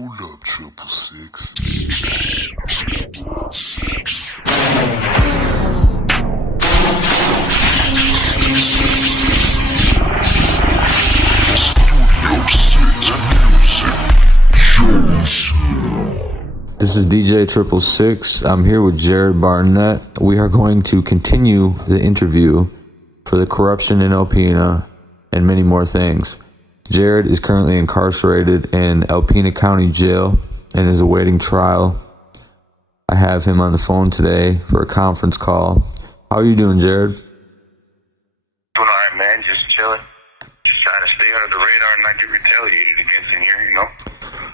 Hold up, 6ixx. This is DJ 6ixx. I'm here with Barnett. We are going to continue the interview for the corruption in Alpena and many more things. Jared is currently incarcerated in Alpena County Jail and is awaiting trial. I have him on the phone today for a conference call. How are you doing, Jared? Doing alright, man. Just chilling. Just trying to stay under the radar and not get retaliated against in here, you know?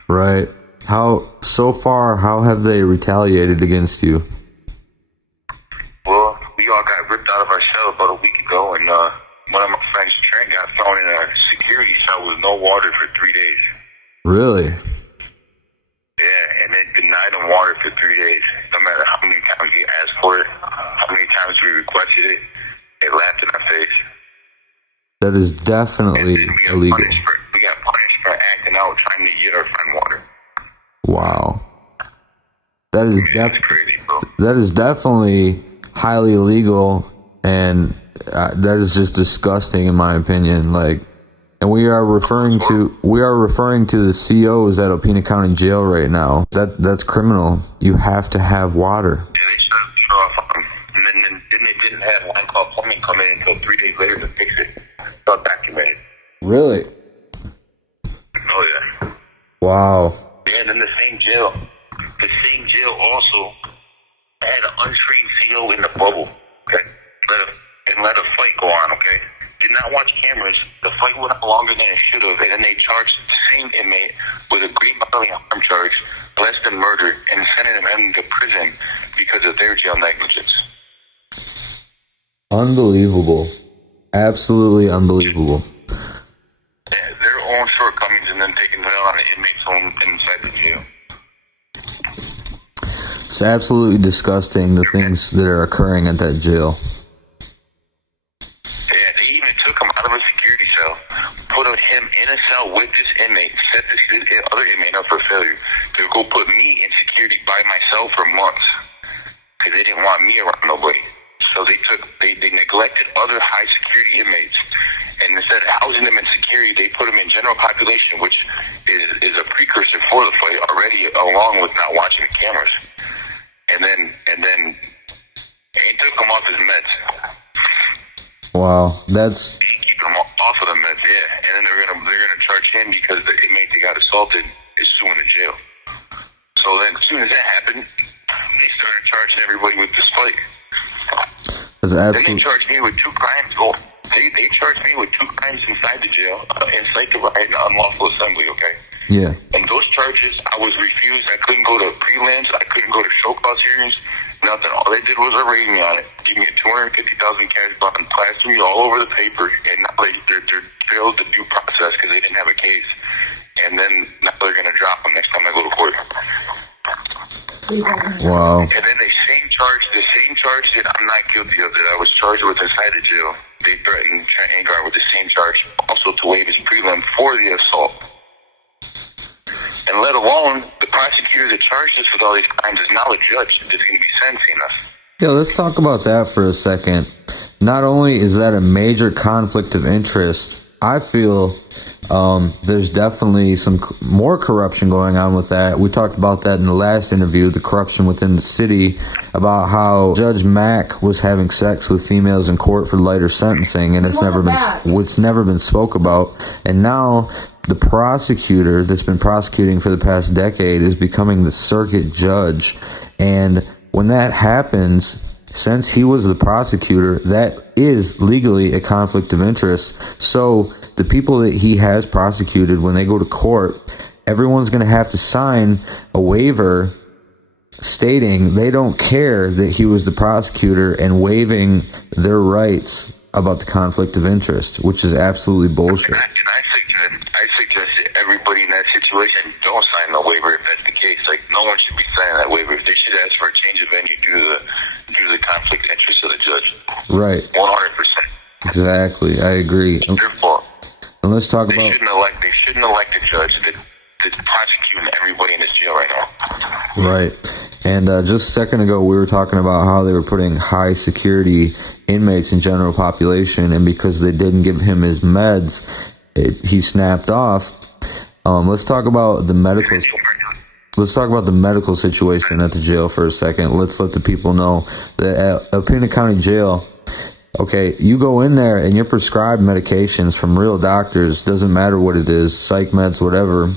Right. So far, how have they retaliated against you? Well, we all got ripped out of our cell about a week ago, and one of my friends, Trent, got thrown in a security cell with no water for 3 days. Really? Yeah, and they denied him water for 3 days. No matter how many times we asked for it, how many times we requested it, they laughed in our face. That is definitely illegal. We got punished for acting out, trying to get our friend water. Wow. That is crazy, bro. That is definitely highly illegal, and that is just disgusting in my opinion. And we are referring to the COs at Alpena County Jail right now. That's criminal. You have to have water. Yeah, they shut the off on them, and then they didn't have line call plumbing come in until 3 days later to fix it. It's all documented. Really? Oh yeah. Wow. Yeah, and then the same jail also had an untrained CO in the bubble, okay? Let a fight go on, okay? Did not watch cameras. The fight went on longer than it should have, and then they charged the same inmate with a great bodily harm charge, less than murder, and sending him to prison because of their jail negligence. Unbelievable. Absolutely unbelievable. Yeah, their own shortcomings, and then taking it out on the inmates home inside the jail. It's absolutely disgusting, the things that are occurring at that jail. Yeah, they even took him out of a security cell, put him in a cell with this inmate, set this other inmate up for failure. They would go put me in security by myself for months because they didn't want me around nobody. So they neglected other high security inmates, and instead of housing them in security, they put them in general population, which is a precursor for the fight already, along with not watching the cameras. And then they took him off his meds. Wow, that's... Keep him off of the meds, yeah. And then they're gonna charge him because the inmate that got assaulted is suing the jail. So then, as soon as that happened, they started charging everybody with this fight. Then they charged me with 2 crimes. They charged me with 2 crimes inside the jail, incite to riot and unlawful assembly, okay? Yeah. And those charges, I was refused. I couldn't go to prelims. I couldn't go to show cause hearings. Nothing. All they did was arraign me on it. Give me a $250,000 cash bond, plaster me all over the paper, and now they're failed the due process because they didn't have a case. And then now they're going to drop them next time I go to court. Wow. And then the same charge that I'm not guilty of, that I was charged with inside the jail, they threatened Trent Agar with the same charge, also to waive his prelim for the assault. And let alone, the prosecutor that charged us with all these crimes is now a judge that's going to be sentencing us. Yeah, let's talk about that for a second. Not only is that a major conflict of interest, I feel there's definitely some more corruption going on with that. We talked about that in the last interview, the corruption within the city, about how Judge Mack was having sex with females in court for lighter sentencing, and it's never been spoke about. And now the prosecutor that's been prosecuting for the past decade is becoming the circuit judge. And when that happens, since he was the prosecutor, that is legally a conflict of interest. So the people that he has prosecuted, when they go to court, everyone's going to have to sign a waiver stating they don't care that he was the prosecutor and waiving their rights about the conflict of interest, which is absolutely bullshit. And I suggest that everybody in that situation don't sign the waiver if that's the case. Like, no one should be signing that waiver. They should ask for a change of venue due to the conflict of interest of the judge. Right. 100%. Exactly. I agree. It's their fault. And let's talk about... They shouldn't elect a judge that's prosecuting everybody in this jail right now. Right. And just a second ago, we were talking about how they were putting high security inmates in general population, and because they didn't give him his meds, he snapped off. Let's talk about the medical. Let's talk about the medical situation at the jail for a second. Let's let the people know that at Alpena County Jail, okay, you go in there and you're prescribed medications from real doctors. Doesn't matter what it is, psych meds, whatever.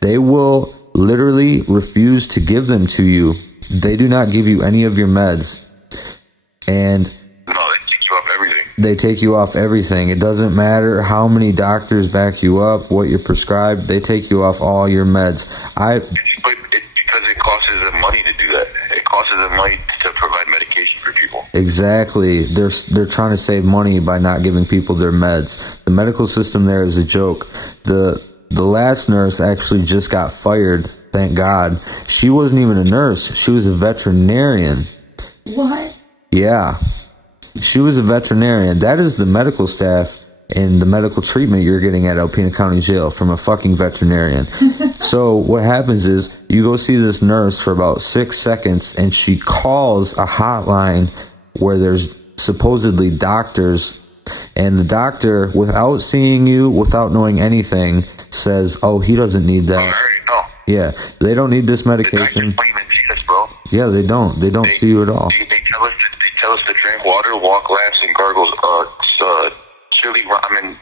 They will literally refuse to give them to you. They do not give you any of your meds. And no, they take you off everything. They take you off everything. It doesn't matter how many doctors back you up, what you're prescribed. They take you off all your meds. But because it costs them money to do that. It costs them money to provide medication for people. Exactly. They're trying to save money by not giving people their meds. The medical system there is a joke. The last nurse actually just got fired, thank God. She wasn't even a nurse. She was a veterinarian. What? Yeah. She was a veterinarian. That is the medical staff and the medical treatment you're getting at Alpena County Jail from a fucking veterinarian. So what happens is you go see this nurse for about 6 seconds and she calls a hotline where there's supposedly doctors, and the doctor, without seeing you, without knowing anything, says, oh, he doesn't need that. I already know. Yeah, they don't need this medication. The doctors don't even see us, bro. Yeah, they don't. They don't see you at all. They tell us to drink water, walk laps, and gargles chili ramen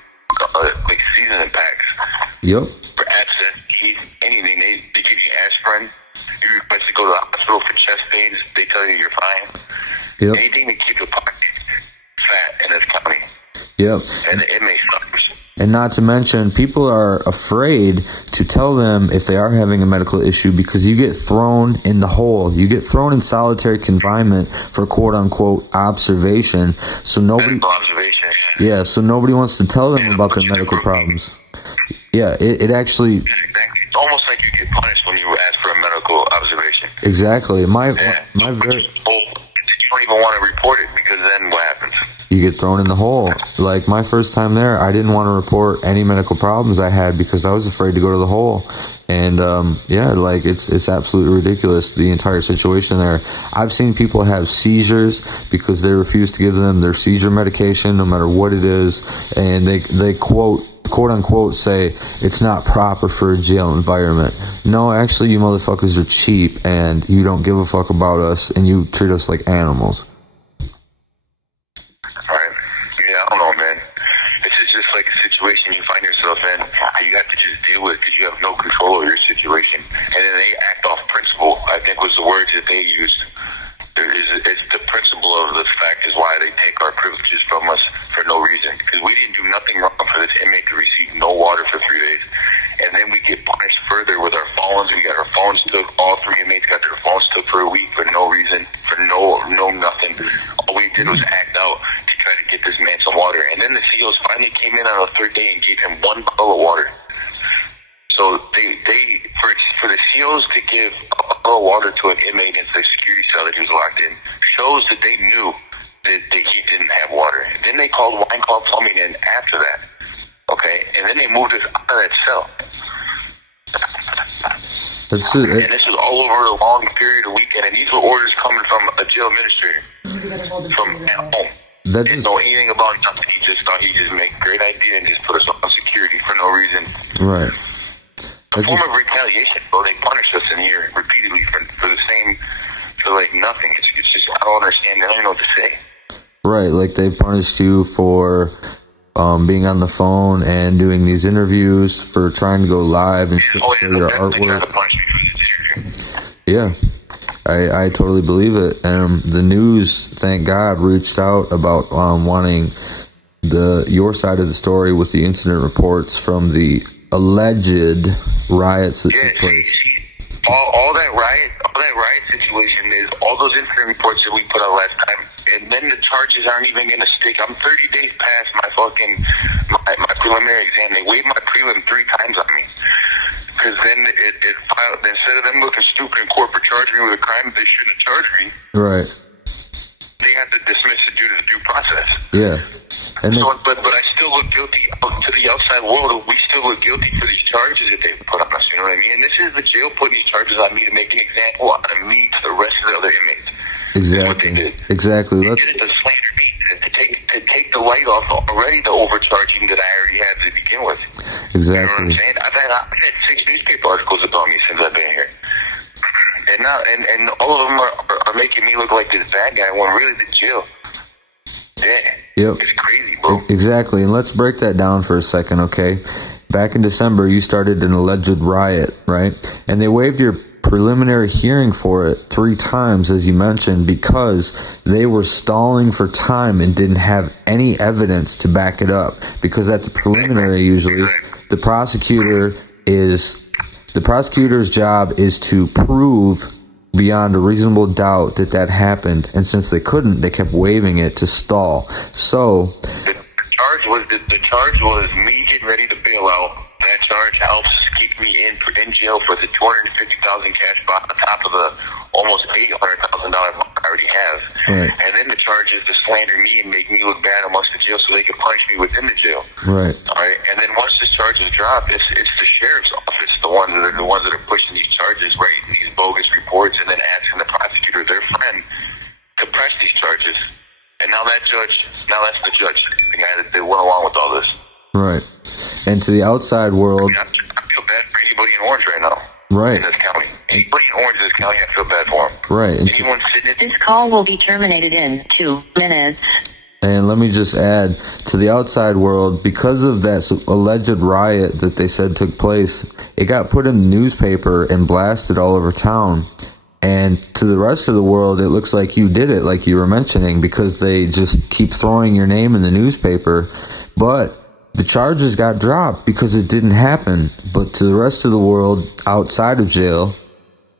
like seasoning packs. Yep. For abscess, heat, anything. They give you aspirin. You request to go to the hospital for chest pains. They tell you you're fine. Yep. Anything to keep your pocket fat in this county. Yep. And the inmate suffers. And not to mention, people are afraid to tell them if they are having a medical issue because you get thrown in the hole. You get thrown in solitary confinement for quote-unquote observation. So nobody... Medical observation, yeah, so nobody wants to tell them about their medical problems. Yeah, it actually... Exactly. It's almost like you get punished when you ask for a medical observation. Exactly. My very... You don't even want to report it because then what happens? You get thrown in the hole. Like my first time there, I didn't want to report any medical problems I had because I was afraid to go to the hole. And yeah, like it's absolutely ridiculous, the entire situation there. I've seen people have seizures because they refuse to give them their seizure medication no matter what it is, and they quote unquote say it's not proper for a jail environment. No, actually, you motherfuckers are cheap and you don't give a fuck about us and you treat us like animals. Right. Yeah, I don't know, man. It's just like a situation you find yourself in that you have to just deal with because you have no control over your situation. And then they act off principle, I think was the words that they used. It's the principle of the fact is why they take our privileges from us for no reason. Because we didn't do nothing wrong for this inmate to receive no water for 3 days. And then we get punished further with our phones. We got our phones took. All 3 inmates got their phones took for a week for no reason, for no nothing. All we did was act out to try to get this man some water. And then the COs finally came in on the 3rd day and gave him 1 bottle of water. So they for the COs to give a bottle of water to an inmate in the security cell that he was locked in shows that they knew that he didn't have water. And then they called Wine Club Plumbing in after that. Okay, and then they moved us out of that cell. And this was all over a long period of weekend, and these were orders coming from a jail administrator from at home. Didn't know anything about nothing. He just thought he'd just make a great idea and just put us on security for no reason. Right. A form of retaliation, bro. They punished us in here repeatedly for the same, for like nothing. It's just, I don't understand. I don't even know what to say. Right, like they punished you for being on the phone and doing these interviews, for trying to go live and show your artwork. Yeah, I totally believe it. And the news, thank God, reached out about wanting your side of the story with the incident reports from the alleged riots that took place. All that riot situation is all those incident reports that we put out last time, and then the charges aren't even going to stick. I'm 30 days past my preliminary exam. They waived my prelim 3 times on me. Because then it filed, instead of them looking stupid in court for charging me with a crime they shouldn't have charged me. Right. They have to dismiss it due to the due process. Yeah. And but I still look guilty to the outside world. We still look guilty for these charges that they put on us. You know what I mean? And this is the jail putting these charges on me to make an example out of me to the rest of the other inmates. Exactly. That's what they did. Exactly. They did it to slander me, to take the light off already the overcharging that I already had to begin with. Exactly. You know what I'm saying? I've had 6 newspaper articles about me since I've been here. And now, and all of them are making me look like this bad guy when really the jail. Yeah. Yep. It's crazy, bro. Exactly. And let's break that down for a second, okay? Back in December, you started an alleged riot, right? And they waived your preliminary hearing for it 3 times, as you mentioned, because they were stalling for time and didn't have any evidence to back it up. Because at the preliminary, usually, the prosecutor's job is to prove beyond a reasonable doubt that happened, and since they couldn't, they kept waiving it to stall. So the charge was me getting ready to bail out. That charge helps keep me in jail for the $250,000 cash bond on top of the almost $800,000 I already have. Right. And then the charge is to slander me and make me look bad amongst the jail so they can punish me within the jail. Right. All right. And then once this charge is dropped, it's the sheriff's office, the ones that are pushing these charges, writing these bogus reports, and then asking the prosecutor, their friend, to press these charges. And now that's the judge, the guy that went along with all this. Right. And to the outside world, I feel bad for anybody in Orange right now. Right. In this county. Anybody in Orange in this county, I feel bad for him. Right. Anyone sitting in... This call will be terminated in 2 minutes. And let me just add, to the outside world, because of that alleged riot that they said took place, it got put in the newspaper and blasted all over town. And to the rest of the world, it looks like you did it, like you were mentioning, because they just keep throwing your name in the newspaper. But the charges got dropped because it didn't happen. But to the rest of the world outside of jail,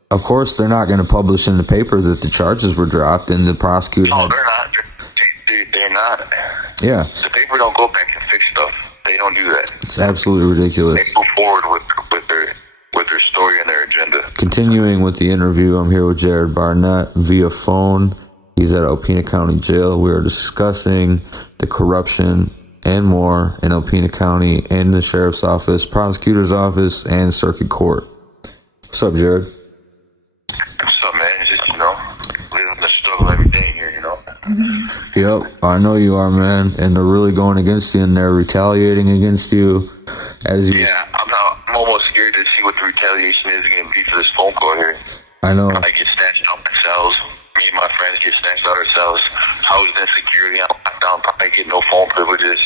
of course, they're not going to publish in the paper that the charges were dropped and the prosecutor... No, they're not. They're not. Yeah. The paper don't go back and fix stuff. They don't do that. It's absolutely ridiculous. They move forward with their story and their agenda. Continuing with the interview, I'm here with Jared Barnett via phone. He's at Alpena County Jail. We are discussing the corruption and more in Alpena County and the Sheriff's Office, Prosecutor's Office, and Circuit Court. What's up, Jared? What's up, man? It's just, living the struggle every day here, Yep, I know you are, man. And they're really going against you, and they're retaliating against you. Yeah, I'm almost scared to see what the retaliation is going to be for this phone call here. I know. I get snatched out myself. Me and my friends get snatched out ourselves. Housed in security on lockdown. Probably get no phone privileges.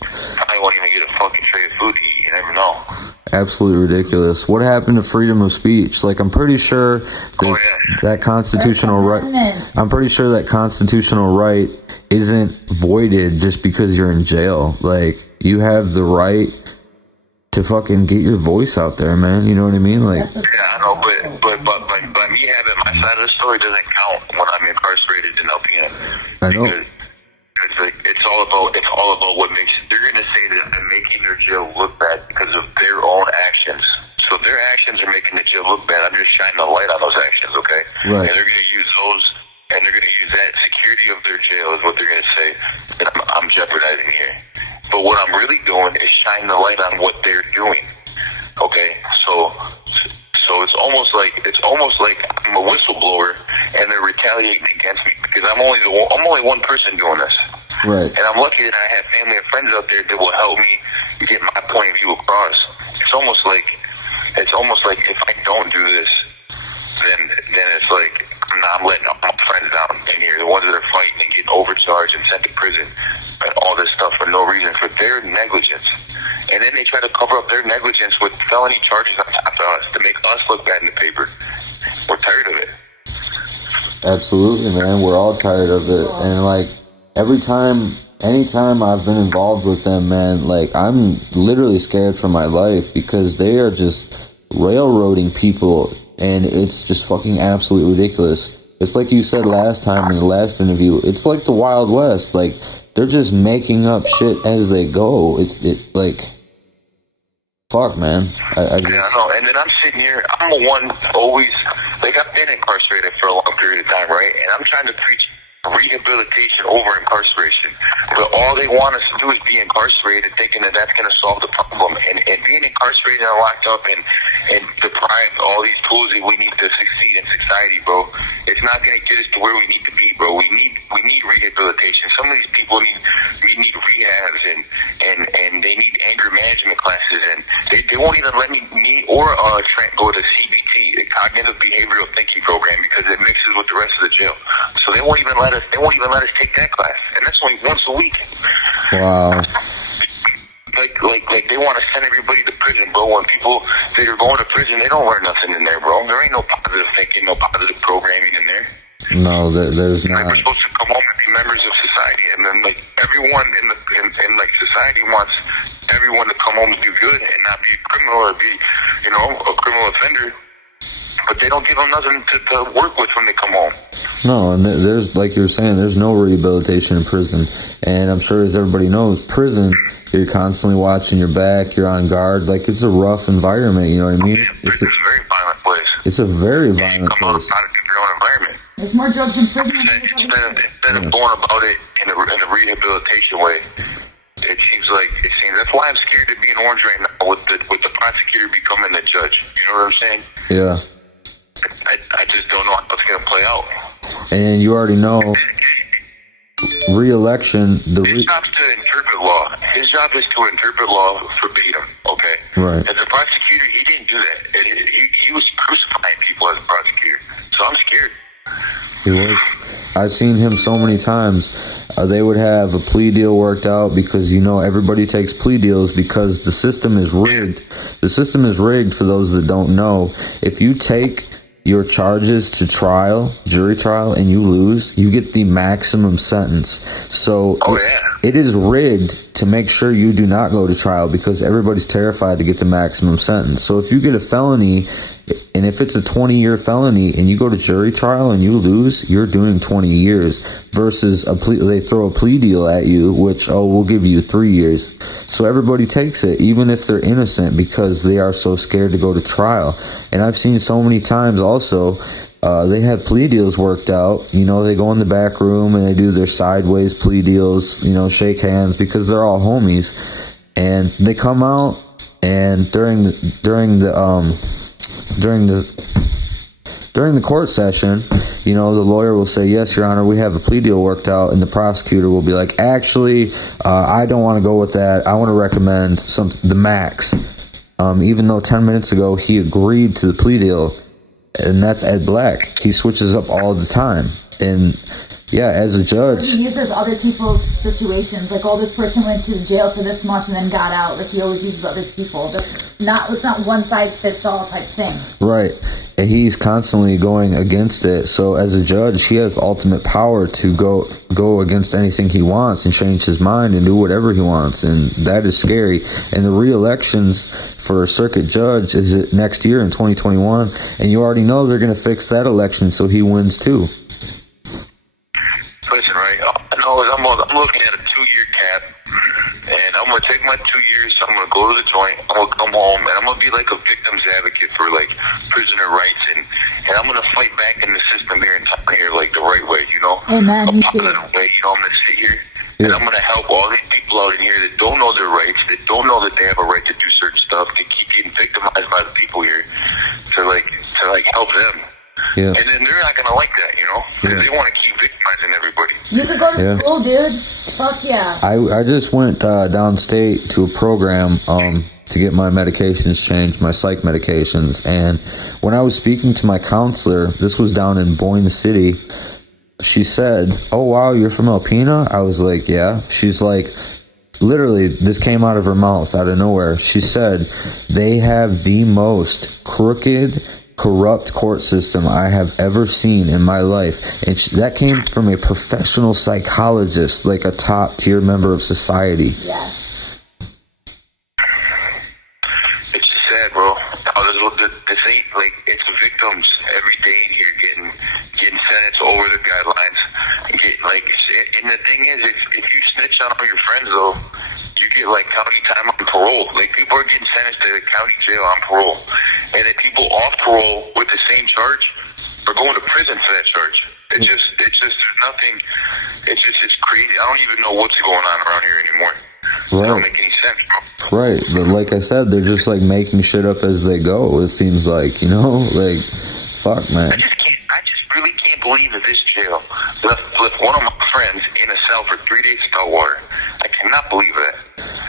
Probably won't even get a fucking tray of food to eat. You never know. Absolutely ridiculous. What happened to freedom of speech? Like, I'm pretty sure that constitutional right... I'm pretty sure that constitutional right isn't voided just because you're in jail. Like, you have the right to fucking get your voice out there, man. You know what I mean? Like, yeah, I know, but me having my side of the story doesn't count when I'm incarcerated in Alpena. I know. Because it's all about what makes... They're going to say that I'm making their jail look bad because of their own actions. So if their actions are making the jail look bad, I'm just shining the light on those actions, okay? Right. And they're going to use those, and they're going to use that security of their jail is what they're going to say that I'm jeopardizing here. But what I'm really doing is shining the light on what they're doing, okay? So it's almost like I'm a whistleblower, and they're retaliating against me because I'm only one person doing this. right. And I'm lucky that I have family and friends out there that will help me get my point of view across. It's almost like if I don't do this, then it's like I'm letting all my friends down in here, the ones that are fighting and getting overcharged and sent to prison and all this stuff for no reason, for their negligence. And then they try to cover up their negligence with felony charges on top of us to make us look bad in the paper. We're tired of it. Absolutely, man. We're all tired of it. And, like, anytime I've been involved with them, man, like, I'm literally scared for my life because they are just railroading people, and it's just fucking absolutely ridiculous. It's like you said last time in the last interview, it's like the Wild West. Like, they're just making up shit as they go. Fuck, man. Yeah, I know. And then I'm sitting here, I'm the one always, like, I've been incarcerated for a long period of time, right? And I'm trying to preach rehabilitation over incarceration. But all they want us to do is be incarcerated, thinking that that's going to solve the problem. And being incarcerated and locked up and deprived all these tools that we need to succeed in society, bro, it's not going to get us to where we need to be, bro. We need rehabilitation. Some of these people need rehabs and they need anger management classes, and they won't even let me or Trent go to CBT, the cognitive behavioral thinking program, because it mixes with the rest of the jail. So they won't even let us take that class, and that's only once a week. Wow. Like they want to send everybody to prison, bro. When people that are going to prison, they don't learn nothing in there, bro. There ain't no positive thinking, no positive programming in there. No, there's not. Like, we're supposed to come home and be members of society, and then like everyone in society wants everyone to come home to do good and not be a criminal or be, a criminal offender. But they don't give them nothing to work with when they come home. No, and there's, like you were saying, there's no rehabilitation in prison. And I'm sure, as everybody knows, prison, you're constantly watching your back, you're on guard. Like, it's a rough environment, you know what I mean? Yeah, it's a very violent place. It's a very violent come place. Out of your own environment. There's more drugs in prison. Instead of going about it in a rehabilitation way, it seems that's why I'm scared to be in Orange right now with the prosecutor becoming the judge. You know what I'm saying? Yeah. I just don't know how it's going to play out. And you already know, re-election, his job's to interpret law. His job is to interpret law verbatim, okay? Right. As a prosecutor, he didn't do that. He was crucifying people as a prosecutor. So I'm scared. He was. I've seen him so many times. They would have a plea deal worked out because, everybody takes plea deals because the system is rigged. The system is rigged, for those that don't know. If you take your charges to trial, jury trial, and you lose, you get the maximum sentence. So it is rigged to make sure you do not go to trial because everybody's terrified to get the maximum sentence. So if you get a felony, and if it's a 20-year felony and you go to jury trial and you lose, you're doing 20 years versus they throw a plea deal at you, which, we'll give you 3 years. So everybody takes it, even if they're innocent, because they are so scared to go to trial. And I've seen so many times also, they have plea deals worked out. They go in the back room and they do their sideways plea deals, shake hands because they're all homies. And they come out, and during the court session, the lawyer will say, "Yes, Your Honor, we have a plea deal worked out," and the prosecutor will be like, "Actually, I don't want to go with that. I want to recommend the max." Even though 10 minutes ago he agreed to the plea deal, and that's Ed Black. He switches up all the time, and yeah, as a judge, he uses other people's situations. Like, this person went to jail for this much and then got out. Like, he always uses other people. It's not one size fits all type thing. Right. And he's constantly going against it. So as a judge, he has ultimate power to go against anything he wants and change his mind and do whatever he wants. And that is scary. And the re-elections for a circuit judge is next year in 2021. And you already know they're going to fix that election so he wins too. Listen, right? I'm looking at a 2-year cap, and I'm gonna take my 2 years. I'm gonna go to the joint. I'm gonna come home, and I'm gonna be like a victim's advocate for like prisoner rights, and I'm gonna fight back in the system here in town here like the right way, Amen. A positive way. I'm gonna sit here and I'm gonna help all these people out in here that don't know their rights, that don't know that they have a right to do certain stuff, that keep getting victimized by the people here, to help them. Yeah. And then they're not going to like that, because they want to keep victimizing everybody. You could go to school, dude. Fuck yeah. I just went downstate to a program to get my medications changed, my psych medications. And when I was speaking to my counselor, this was down in Boyne City, she said, "Oh, wow, you're from Alpena?" I was like, "Yeah." She's like, literally, this came out of her mouth, out of nowhere. She said, "They have the most crooked, corrupt court system I have ever seen in my life." And that came from a professional psychologist, like a top tier member of society. Yes. It's just sad, bro. This ain't like, it's victims every day in here getting sentenced over the guidelines. And the thing is, if you snitch on all your friends, though, you get like county time on parole. Like, people are getting sentenced to the county jail on parole. And then people off parole with the same charge are going to prison for that charge. It's just, there's nothing. It's crazy. I don't even know what's going on around here anymore. It don't make any sense, bro. Right. Like I said, they're just like making shit up as they go. It seems like, you know, like, fuck, man. I just really can't believe that this jail left one of my friends in a cell for 3 days without water. I cannot believe that.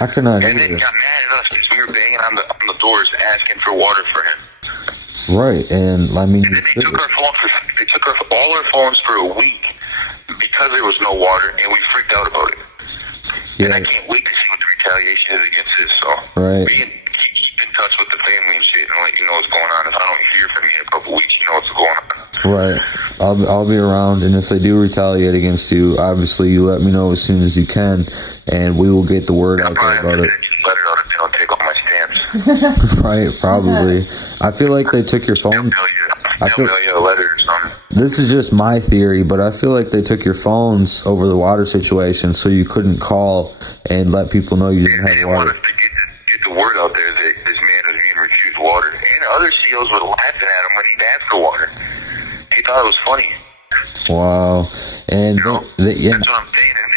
I cannot And either. then got mad at us because we were banging on the doors asking for water for him. Right, and I mean, And then they took all our phones for a week because there was no water, and we freaked out about it. yeah, And I can't wait to see what the retaliation is against this. So right. keep in touch with the family and shit, and let you know what's going on. If I don't hear from you in a couple weeks, you know what's going on. Right. I'll be around, and if they do retaliate against you, obviously you let me know as soon as you can, and we will get the word out there about it. Let it out if they don't take all my stamps. Right, probably. I feel like they took your phone. They'll mail you a letter or something. This is just my theory, but I feel like they took your phones over the water situation, so you couldn't call and let people know you didn't They have didn't want water. us to get the word out there that this man was being refused water. And other COs were laughing at him when he'd ask for water. He thought it was funny. Wow. And You know? yeah, That's what I'm saying. And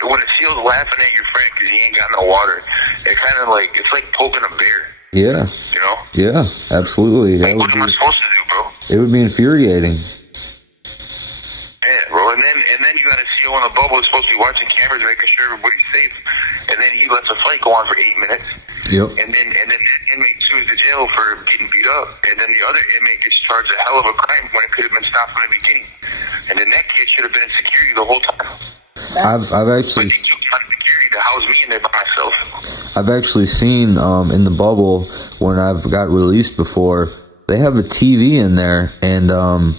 then when the CO's laughing at your friend because he ain't got no water, it kind of like, it's like poking a bear. yeah, You know? yeah, absolutely. Like, what am I supposed to do, bro? It would be infuriating. Yeah, bro. And then you got a CO in the bubble who's supposed to be watching cameras, making sure everybody's safe. And then he lets a fight go on for 8 minutes. Yep. And then that inmate sues the jail for getting beat up. And then the other inmate gets charged a hell of a crime when it could have been stopped from the beginning. And then that kid should have been in security the whole time. I've But actually they took my security to house me in there by myself. I've actually seen in the bubble when I've got released before, they have a TV in there, and Oh,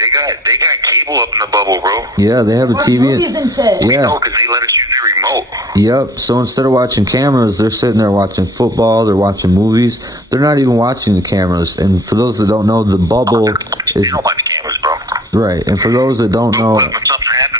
they got cable up in the bubble, bro. yeah, they have a Watch TV. movies and shit. Yeah. No, because they let us use the remote. Yep. So instead of watching cameras, they're sitting there watching football. They're watching movies. They're not even watching the cameras. And for those that don't know, the bubble They is don't watch cameras, bro. right. And for those that don't know, When something happens,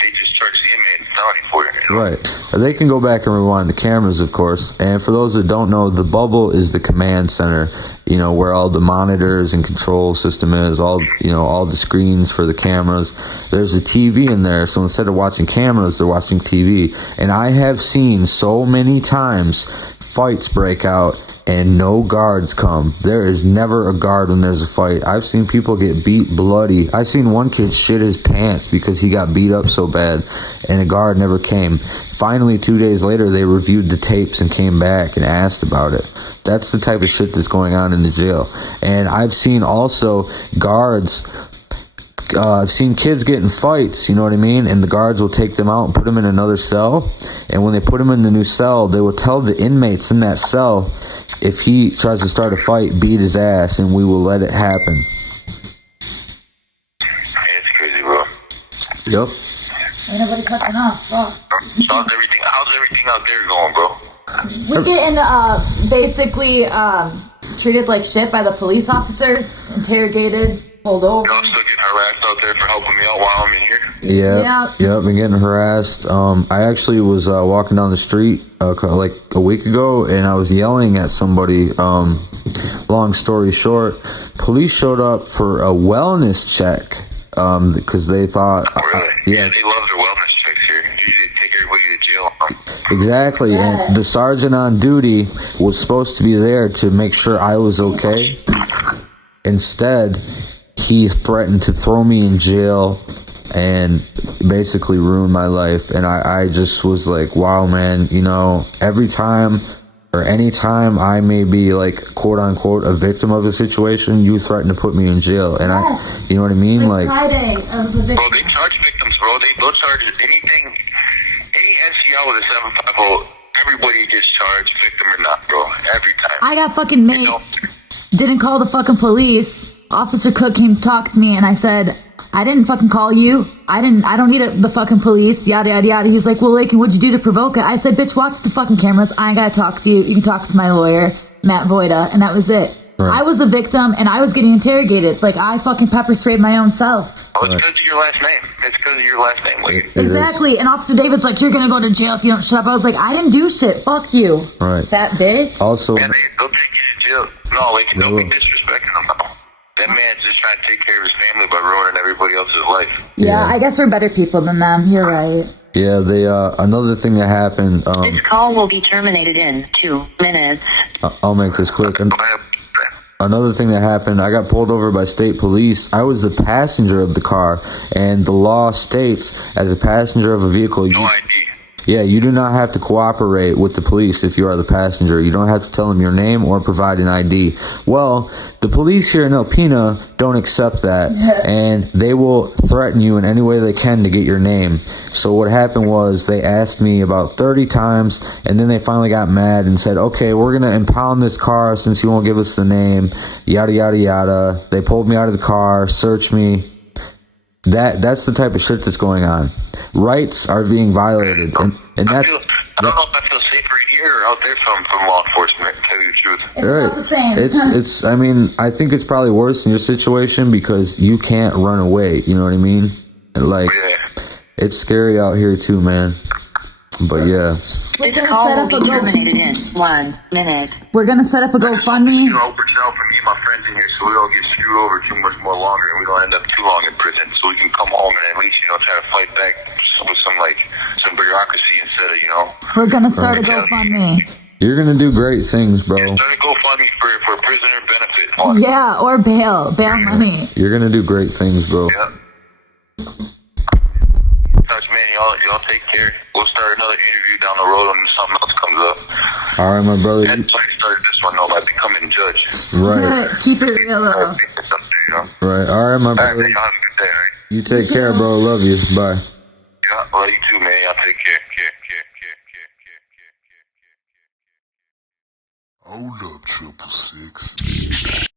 they just charge the inmate a felony for it. You know? right, they can go back and rewind the cameras, of course. And for those that don't know, the bubble is the command center. You know, where all the monitors and control system is, all the screens for the cameras. There's a TV in there, so instead of watching cameras, they're watching TV. And I have seen so many times fights break out and no guards come. There is never a guard when there's a fight. I've seen people get beat bloody. I've seen one kid shit his pants because he got beat up so bad, and a guard never came. Finally, 2 days later, they reviewed the tapes and came back and asked about it. That's the type of shit that's going on in the jail. And I've seen also guards, I've seen kids get in fights, you know what I mean? And the guards will take them out and put them in another cell. And when they put them in the new cell, they will tell the inmates in that cell, if he tries to start a fight, beat his ass, and we will let it happen. Yeah, it's crazy, bro. Yep. Ain't nobody touching us. Fuck. How's everything out there going, bro? We're getting basically treated like shit by the police officers, interrogated, pulled over. Y'all still getting harassed out there for helping me out while I'm in here? Yeah. Been getting harassed. I actually was walking down the street like a week ago, and I was yelling at somebody. Long story short, police showed up for a wellness check because they thought, Really? yeah, They love their wellness checks here. Usually they take everybody to jail. exactly. Yeah. And the sergeant on duty was supposed to be there to make sure I was okay. Instead, he threatened to throw me in jail and basically ruin my life. And I just was like, wow, man, you know, every time or anytime I may be like, quote unquote, a victim of a situation, you threaten to put me in jail. And Yes. you know what I mean? Like Like, Friday, I was a victim. Bro, they charge victims, bro. They'll charge anything, any NCO with a 750, everybody gets charged, victim or not, bro. Every time. I got fucking mates. Didn't call the fucking police. Officer Cook came to talk to me, and I said, I didn't fucking call you. I don't need the fucking police, yada, yada, yada. He's like, well, Layken, what'd you do to provoke it? I said, bitch, watch the fucking cameras. I ain't gotta talk to you. You can talk to my lawyer, Matt Voida, and that was it. Right. I was a victim, and I was getting interrogated. Like, I fucking pepper sprayed my own self. Oh, it's because of your last name. It's because of your last name, Layken. it is. Exactly. And Officer David's like, you're gonna go to jail if you don't shut up. I was like, I didn't do shit. Fuck you. Right. Fat bitch. Also, Man, they'll take you to jail. No, Layken, don't be disrespecting them now. That man's just trying to take care of his family by ruining everybody else's life. Yeah, I guess we're better people than them. You're right. Yeah, they another thing that happened. This call will be terminated in 2 minutes. I'll make this quick. Another thing that happened, I got pulled over by state police. I was the passenger of the car, and the law states as a passenger of a vehicle, No ID. yeah, you do not have to cooperate with the police if you are the passenger. You don't have to tell them your name or provide an ID. Well, the police here in Alpena don't accept that, and they will threaten you in any way they can to get your name. So what happened was they asked me about 30 times, and then they finally got mad and said, okay, we're going to impound this car since you won't give us the name, yada, yada, yada. They pulled me out of the car, searched me. That's the type of shit that's going on. Rights are being violated, and that's. I don't know if I feel safer here or out there from law enforcement. To tell you the truth. It's about the same. It's. I mean, I think it's probably worse in your situation because you can't run away. You know what I mean? Like, it's scary out here too, man. But yeah. We're This gonna call set will up be a terminated in 1 minute. We're gonna set up a GoFundMe. You know, for yourself and me and my friends in here, so we don't get screwed over too much more longer, and we don't end up too long in prison. So we can come home and at least try to fight back with some bureaucracy instead of We're gonna start a GoFundMe. You're gonna do great things, bro. Start a GoFundMe for prisoner benefit. Yeah, or bail money. You're gonna do great things, bro. Yeah. Touch, man. Y'all take care. We'll start another interview down the road when something else comes up. All right, my brother. That's why I started this one though, by becoming judge. Right, Keep it real though. right. All right, my All right, brother. man. Y'all have a good day, all right? You take care, bro. Love you. Bye. Yeah, well, you too, man. Y'all take care. Hold up, 6ixx.